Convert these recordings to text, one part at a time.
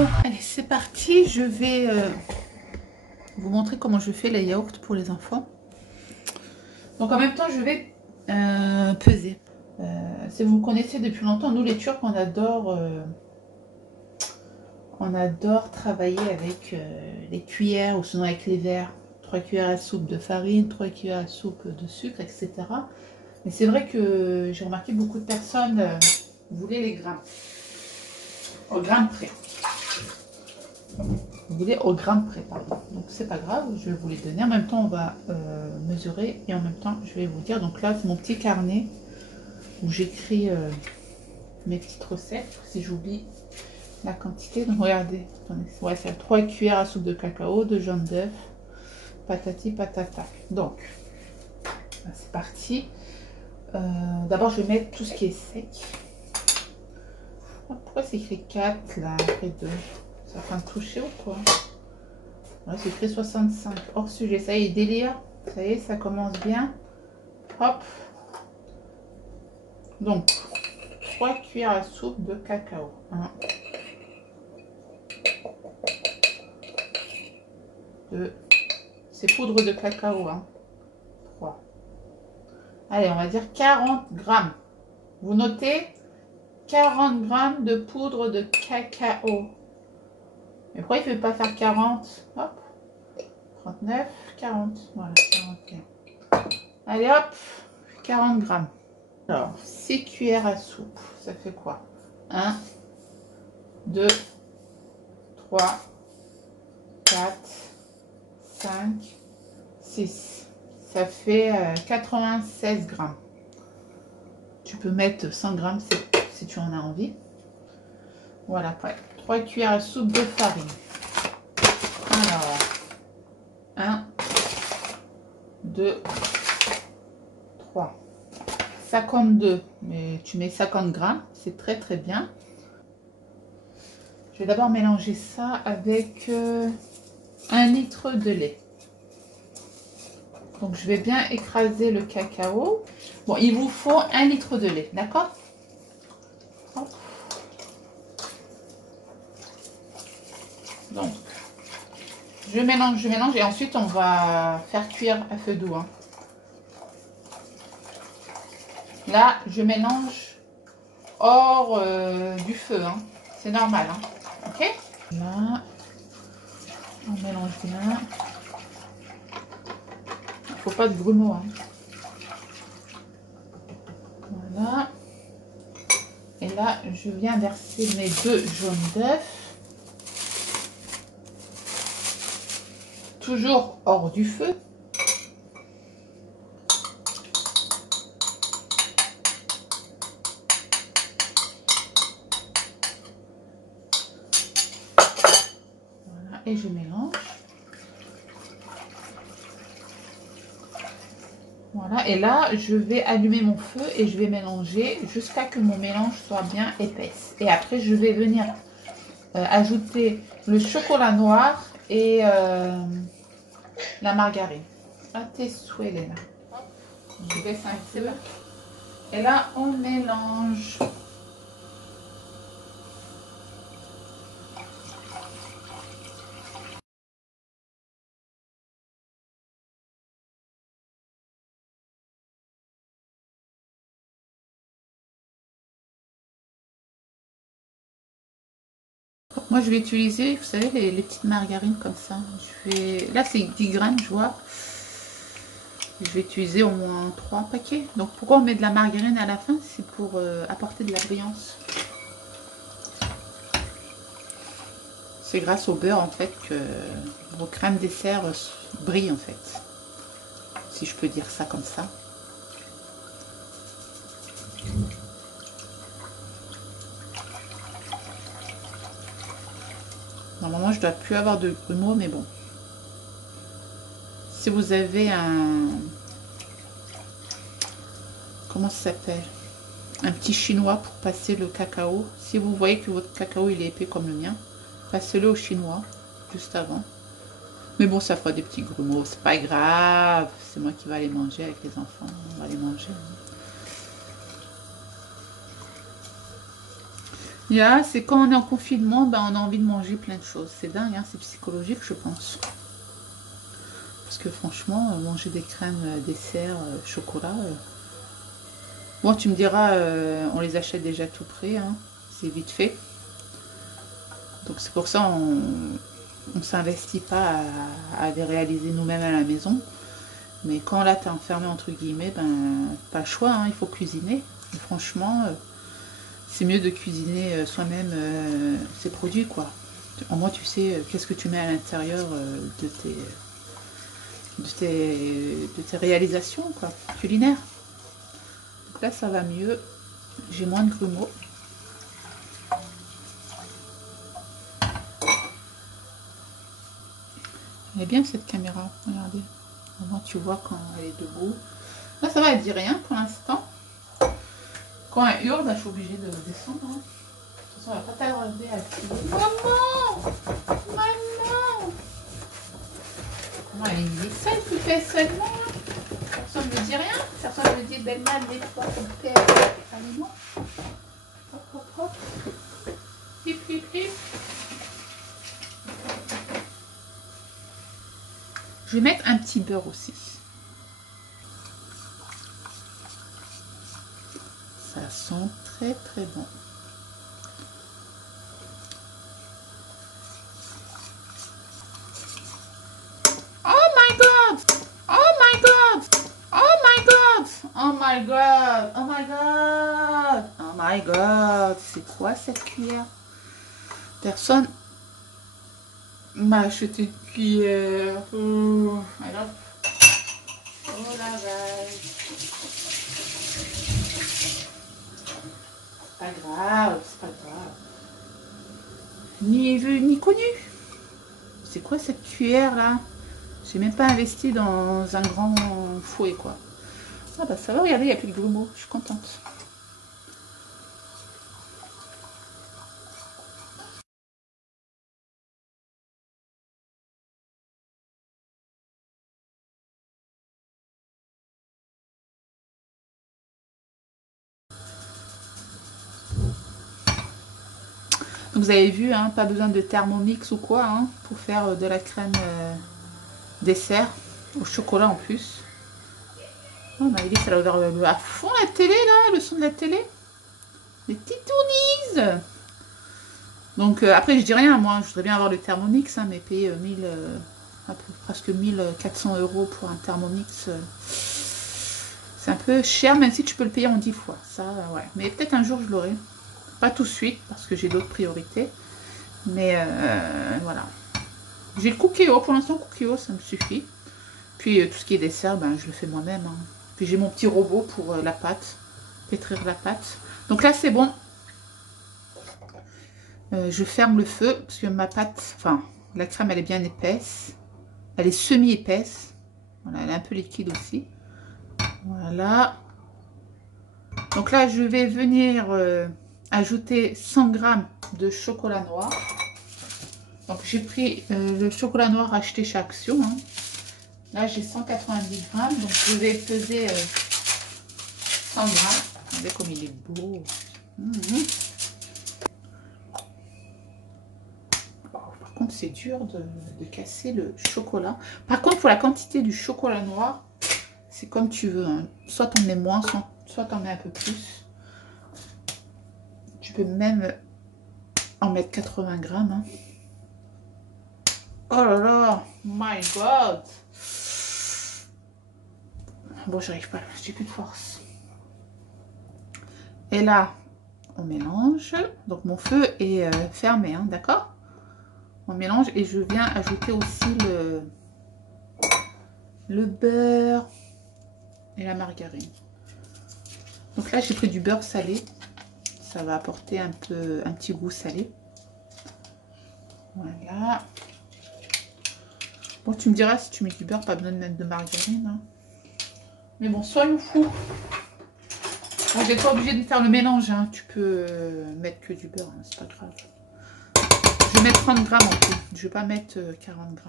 Bon, allez, c'est parti. Je vais vous montrer comment je fais les yaourts pour les enfants. Donc en même temps, je vais peser. Si vous me connaissez depuis longtemps, nous les Turcs, on adore travailler avec les cuillères ou sinon avec les verres. 3 cuillères à soupe de farine, 3 cuillères à soupe de sucre, etc. Mais c'est vrai que j'ai remarqué beaucoup de personnes voulaient les grammes. Au gramme près. Vous voulez au gramme près, pardon. Donc c'est pas grave, je vais vous les donner. En même temps, on va mesurer et en même temps, je vais vous dire. Donc là, c'est mon petit carnet où j'écris mes petites recettes. Si j'oublie la quantité, donc regardez, attendez, ouais, c'est 3 cuillères à soupe de cacao, 2 jaunes d'œufs, patati patata. Donc, c'est parti. D'abord, je vais mettre tout ce qui est sec. Pourquoi c'est écrit 4 là, après 2? Ça fait un toucher ou quoi? Là, c'est écrit 65. Hors sujet, ça y est, délire. Ça y est, ça commence bien. Hop. Donc, 3 cuillères à soupe de cacao. 1, 2. C'est poudre de cacao. 3. Allez, on va dire 40 grammes. Vous notez 40 grammes de poudre de cacao. Mais pourquoi il ne fait pas faire 40? Hop. 39, 40. Voilà, 41. Allez, hop. 40 grammes. Alors, 6 cuillères à soupe. Ça fait quoi? 1, 2, 3, 4, 5, 6. Ça fait 96 grammes. Tu peux mettre 100 grammes si tu en as envie. Voilà, prêt. 3 cuillères à soupe de farine. Alors, 1, 2, 3. 52, mais tu mets 50 grammes, c'est très très bien. Je vais d'abord mélanger ça avec 1 litre de lait. Donc je vais bien écraser le cacao. Bon, il vous faut 1 litre de lait, d'accord? Donc, je mélange et ensuite on va faire cuire à feu doux. Là, je mélange hors du feu, c'est normal, ok? Là, on mélange bien. Il ne faut pas de grumeaux. Voilà. Et là, je viens verser mes 2 jaunes d'œufs. Toujours hors du feu. Voilà, et je mélange. Voilà, et là, je vais allumer mon feu et je vais mélanger jusqu'à que mon mélange soit bien épaisse. Et après, je vais venir ajouter le chocolat noir et la margarine. À tes souhaits, Léna. Je baisse un peu. Et là, on mélange. Moi, je vais utiliser, vous savez, les petites margarines comme ça. Là, c'est 10 grammes, je vois. Je vais utiliser au moins 3 paquets. Donc, pourquoi on met de la margarine à la fin? C'est pour apporter de la brillance. C'est grâce au beurre, en fait, que vos crèmes dessert brillent, en fait. Si je peux dire ça comme ça. Normalement, je ne dois plus avoir de grumeaux, mais bon. Si vous avez un... Comment ça s'appelle? Un petit chinois pour passer le cacao. Si vous voyez que votre cacao il est épais comme le mien, passez-le au chinois juste avant. Mais bon, ça fera des petits grumeaux, c'est pas grave. C'est moi qui vais les manger avec les enfants. On va les manger. C'est quand on est en confinement, ben, on a envie de manger plein de choses. C'est dingue, hein, c'est psychologique, je pense. Parce que franchement, manger des crèmes, desserts, chocolat... Bon, tu me diras, on les achète déjà tout prêts, hein, c'est vite fait. Donc c'est pour ça on ne s'investit pas à les réaliser nous-mêmes à la maison. Mais quand là, tu es enfermé, entre guillemets, ben, pas le choix, hein, il faut cuisiner. Et franchement, c'est mieux de cuisiner soi-même ses produits, quoi. Au moins, tu sais qu'est-ce que tu mets à l'intérieur de tes réalisations, quoi, culinaires. Donc là, ça va mieux. J'ai moins de grumeaux. Elle est bien cette caméra, regardez. Au moins, tu vois quand elle est debout. Là, ça va, elle dit rien pour l'instant. Quand elle hurle, je suis obligée de descendre. Hein. De toute façon, elle va pas tarder à crier. Maman! Maman! Comment elle est seule, tu fais seulement. Hein. Personne ne me dit rien. Personne ne me dit Belma, nettoie ton père aliment. Hop, hop, hop. Hip, hip, hip. Je vais mettre un petit beurre aussi. Ça sent très très bon. Oh my god! Oh my god! Oh my god! Oh my god! Oh my god! Oh my god! C'est quoi cette cuillère? Personne m'a acheté une cuillère. Oh, alors. Oh la vache. C'est pas grave, c'est pas grave. Ni vu, ni connu. C'est quoi cette cuillère là? J'ai même pas investi dans un grand fouet quoi. Ah bah ça va, regardez, il n'y a plus de grumeaux, je suis contente. Donc vous avez vu, hein, pas besoin de Thermomix ou quoi hein, pour faire de la crème dessert au chocolat en plus. Oh Maëlys, elle a ouvert à fond la télé là, le son de la télé. Les titounises. Donc après je dis rien, moi je voudrais bien avoir le Thermomix, hein, mais payer presque 1400 € pour un Thermomix, c'est un peu cher, même si tu peux le payer en 10 fois. Ça, ouais. Mais peut-être un jour je l'aurai. Pas tout de suite, parce que j'ai d'autres priorités. Mais voilà. J'ai le Cookéo, pour l'instant Cookéo, ça me suffit. Puis tout ce qui est dessert, ben, je le fais moi-même. Hein. Puis j'ai mon petit robot pour la pâte, pétrir la pâte. Donc là c'est bon. Je ferme le feu, parce que ma pâte, enfin, la crème elle est bien épaisse. Elle est semi-épaisse. Voilà, elle est un peu liquide aussi. Voilà. Donc là, je vais venir ajouter 100 g de chocolat noir. Donc j'ai pris le chocolat noir acheté chez Action. Hein. Là, j'ai 190 g. Donc je vais peser 100 g. Regardez comme il est beau. Par contre, c'est dur de casser le chocolat. Par contre, pour la quantité du chocolat noir, c'est comme tu veux. Hein. Soit t'en mets moins, soit t'en mets un peu plus. Tu peux même en mettre 80 g. Hein. Oh là là, my god. Bon, j'arrive pas, j'ai plus de force. Et là, on mélange. Donc mon feu est fermé, hein, d'accord? On mélange et je viens ajouter aussi le beurre et la margarine. Donc là, j'ai pris du beurre salé. Ça va apporter un petit goût salé. Voilà. Bon, tu me diras si tu mets du beurre, pas besoin de mettre de margarine. Hein. Mais bon, soyons fous. Bon, j'ai pas obligé de faire le mélange. Hein. Tu peux mettre que du beurre, hein, c'est pas grave. Je vais mettre 30 g en tout. Je vais pas mettre 40 g.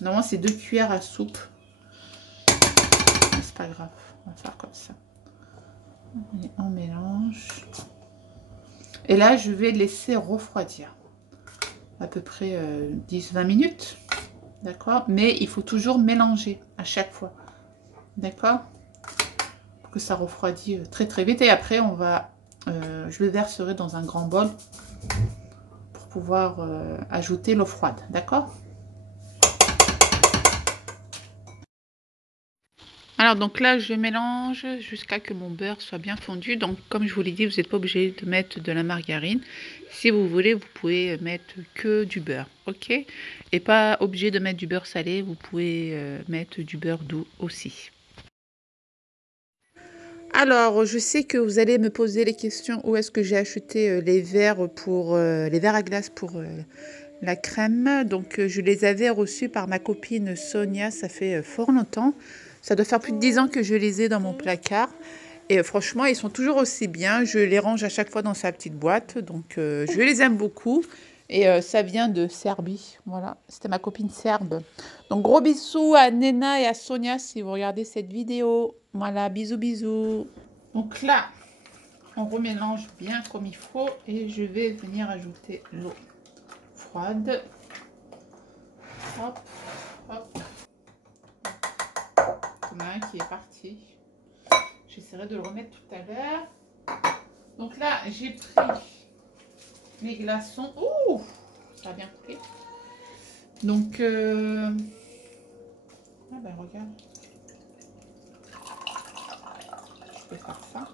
Normalement, c'est 2 cuillères à soupe. Mais c'est pas grave. On va faire comme ça. Et on mélange. Et là, je vais laisser refroidir à peu près 10-20 minutes. D'accord? Mais il faut toujours mélanger à chaque fois. D'accord? Pour que ça refroidit très très vite. Et après, on va, je le verserai dans un grand bol pour pouvoir ajouter l'eau froide. D'accord? Alors donc là, je mélange jusqu'à que mon beurre soit bien fondu. Donc comme je vous l'ai dit, vous n'êtes pas obligé de mettre de la margarine. Si vous voulez, vous pouvez mettre que du beurre, ok? Et pas obligé de mettre du beurre salé, vous pouvez mettre du beurre doux aussi. Alors, je sais que vous allez me poser les questions où est-ce que j'ai acheté les verres à glace pour la crème. Donc, je les avais reçus par ma copine Sonia, ça fait fort longtemps. Ça doit faire plus de 10 ans que je les ai dans mon placard. Et franchement, ils sont toujours aussi bien. Je les range à chaque fois dans sa petite boîte. Donc, je les aime beaucoup. Et ça vient de Serbie. Voilà, c'était ma copine serbe. Donc, gros bisous à Nena et à Sonia si vous regardez cette vidéo. Voilà, bisous, bisous. Donc là, on remélange bien comme il faut. Et je vais venir ajouter l'eau froide. Hop, hop. Il y en a un qui est parti. J'essaierai de le remettre tout à l'heure. Donc là, j'ai pris mes glaçons. Ouh, ça a bien coulé. Donc, ah ben regarde. Je vais faire ça.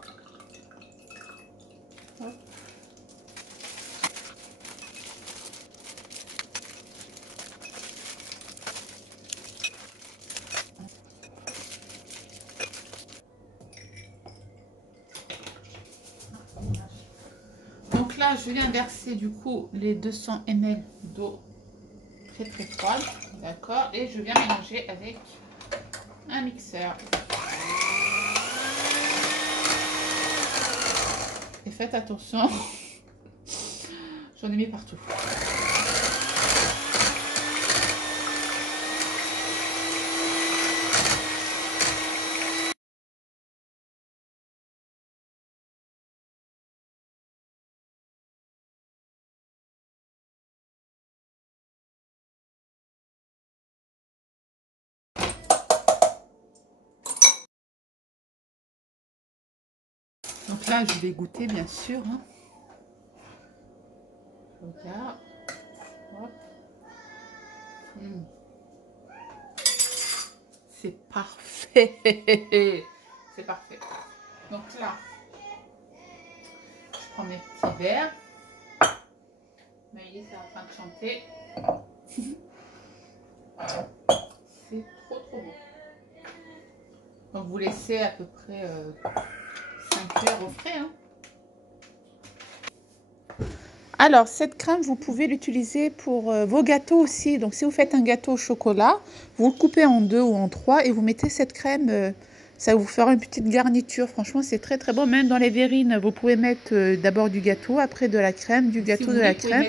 Hop. Donc là, je viens verser du coup les 200 ml d'eau très très froide. D'accord. Et je viens mélanger avec un mixeur. Et faites attention, j'en ai mis partout. Donc là, je vais goûter bien sûr. Hein. Regarde. Hop. C'est parfait. C'est parfait. Donc là, je prends mes petits verres. Maïlis est en train de chanter. C'est trop trop bon. Donc vous laissez à peu près 5 heures au frais. Hein. Alors cette crème, vous pouvez l'utiliser pour vos gâteaux aussi. Donc si vous faites un gâteau au chocolat, vous le coupez en 2 ou en 3 et vous mettez cette crème. Ça vous fera une petite garniture. Franchement, c'est très très bon. Même dans les verrines, vous pouvez mettre d'abord du gâteau, après de la crème, du gâteau, de la crème.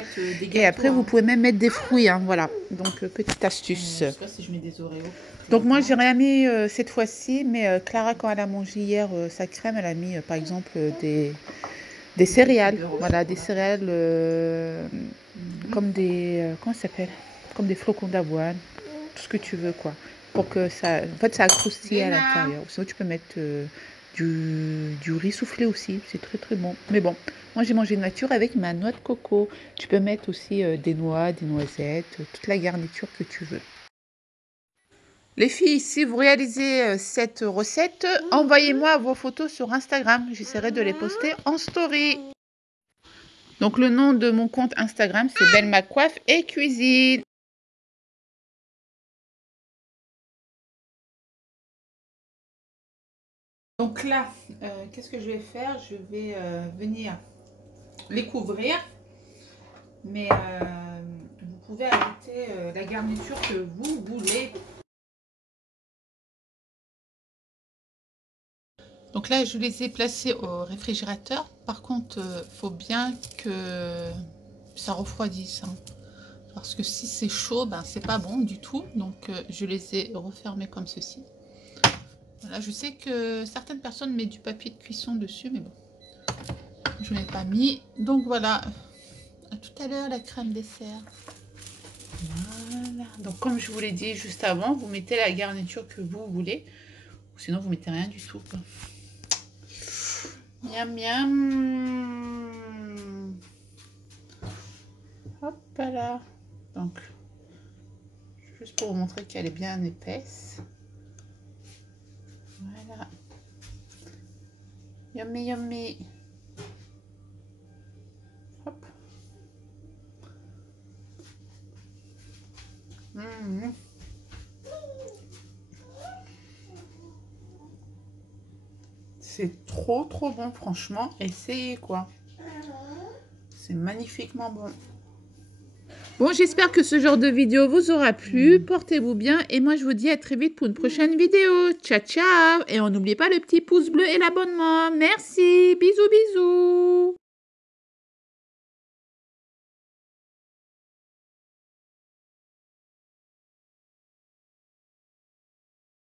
Et après, vous pouvez même mettre des fruits. Hein, voilà. Donc, petite astuce. Je sais pas si je mets des Oreos. Donc, moi, j'ai rien mis cette fois-ci. Mais Clara, quand elle a mangé hier sa crème, elle a mis par exemple des céréales. Voilà, des céréales comme des. Comment ça s'appelle? Comme des flocons d'avoine. Tout ce que tu veux, quoi. Pour que ça. En fait, ça croustille à l'intérieur. Sinon, tu peux mettre du riz soufflé aussi. C'est très, très bon. Mais bon, moi, j'ai mangé nature avec ma noix de coco. Tu peux mettre aussi des noix, des noisettes, toute la garniture que tu veux. Les filles, si vous réalisez cette recette, envoyez-moi vos photos sur Instagram. J'essaierai de les poster en story. Donc, le nom de mon compte Instagram, c'est Belle Ma Coiffe et Cuisine. Donc là, qu'est-ce que je vais faire? Je vais venir les couvrir. Mais vous pouvez ajouter la garniture que vous voulez. Donc là, je les ai placés au réfrigérateur. Par contre, il faut bien que ça refroidisse. Hein. Parce que si c'est chaud, ben, c'est pas bon du tout. Donc, je les ai refermés comme ceci. Voilà, je sais que certaines personnes mettent du papier de cuisson dessus, mais bon. Je n'ai pas mis. Donc voilà. À tout à l'heure la crème dessert. Voilà. Donc comme je vous l'ai dit juste avant, vous mettez la garniture que vous voulez. Ou sinon vous mettez rien du tout, quoi. Miam miam. Hop là. Donc juste pour vous montrer qu'elle est bien épaisse. Voilà. Yummy yummy. Hop. Mmh. C'est trop bon, franchement. Essayez, quoi. C'est magnifiquement bon. Bon, j'espère que ce genre de vidéo vous aura plu. Portez-vous bien et moi je vous dis à très vite pour une prochaine vidéo. Ciao, ciao. Et on n'oublie pas le petit pouce bleu et l'abonnement. Merci. Bisous, bisous.